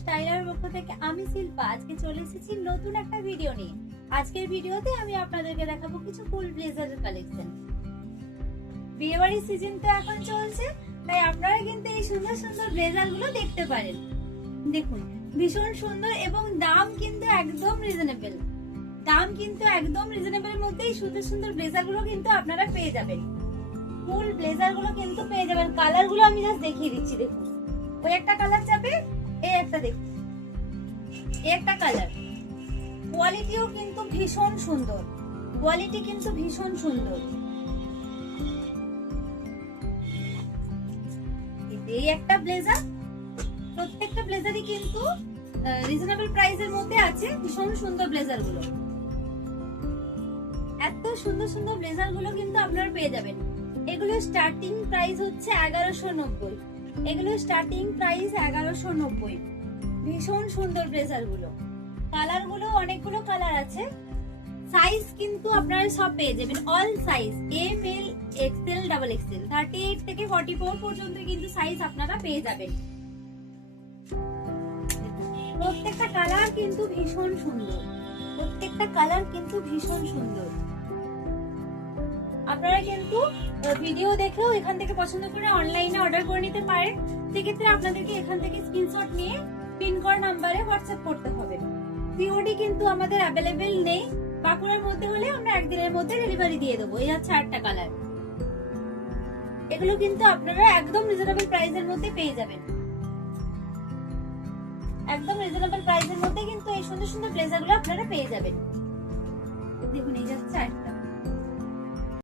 Styler পক্ষ থেকে আমি শিল্পা আজকে চলে এসেছি নতুন একটা ভিডিও নিয়ে। আজকের ভিডিওতে আমি আপনাদেরকে দেখাবো কিছু ফুল ব্লেজারের কালেকশন। বিয়েবাড়ির সিজন তো এখন চলছে, তাই আপনারা কিন্তু এই সুন্দর সুন্দর ব্লেজার গুলো দেখতে পারেন। দেখুন ভীষণ সুন্দর এবং দাম কিন্তু একদম রিজনেবল। দাম কিন্তু একদম রিজনেবলের মধ্যেই সুন্দর সুন্দর ব্লেজার গুলো কিন্তু আপনারা পেয়ে যাবেন। ফুল ব্লেজার গুলো কিন্তু পেয়ে যাবেন। কালার গুলো আমি জাস্ট দেখিয়ে দিচ্ছি। দেখুন ওই একটা কালার যাবে, এই একটা দেখুন, এই একটা কালার। কোয়ালিটিও কিন্তু ভীষণ সুন্দর, কোয়ালিটি কিন্তু ভীষণ সুন্দর। এই একটা ব্লেজার, প্রত্যেকটা ব্লেজারই কিন্তু রিজনেবল প্রাইসের মধ্যে আছে। ভীষণ সুন্দর ব্লেজার গুলো, এত সুন্দর সুন্দর ব্লেজার গুলো কিন্তু আপনারা পেয়ে যাবেন। এগুলো স্টার্টিং প্রাইস হচ্ছে 1190। এগুলো স্টার্টিং প্রাইস 1190। ভীষণ সুন্দর ব্লেজার গুলো। কালার গুলো অনেকগুলো কালার আছে। সাইজ কিন্তু আপনারা সব পেয়ে যাবেন, all size, M L XL double XL, 38 থেকে 44 পর্যন্ত কিন্তু সাইজ আপনারা পেয়ে যাবেন। প্রত্যেকটা কালার কিন্তু ভীষণ সুন্দর, প্রত্যেকটা কালার কিন্তু ভীষণ সুন্দর। আপনারা কিন্তু ভিডিও দেখেও এখান থেকে পছন্দ করে অনলাইনে অর্ডার করে নিতে পারেন। সেক্ষেত্রে আপনাদেরকে এখান থেকে স্ক্রিনশট নিয়ে পিন করা নাম্বারে হোয়াটসঅ্যাপ করতে হবে। সিওডি কিন্তু আমাদের অ্যাভেলেবেল নেই। বাঁকুড়ার মধ্যে হলে আমরা একদিনের মধ্যে ডেলিভারি দিয়ে দেবো। এই হচ্ছে 8টা কালার। এগুলো কিন্তু আপনারা একদম রিজনেবল প্রাইসের মধ্যে পেয়ে যাবেন। একদম রিজনেবল প্রাইসের মধ্যে কিন্তু এই সুন্দর সুন্দর ব্লেজার গুলো আপনারা পেয়ে যাবেন। দেখুন এই যাচ্ছে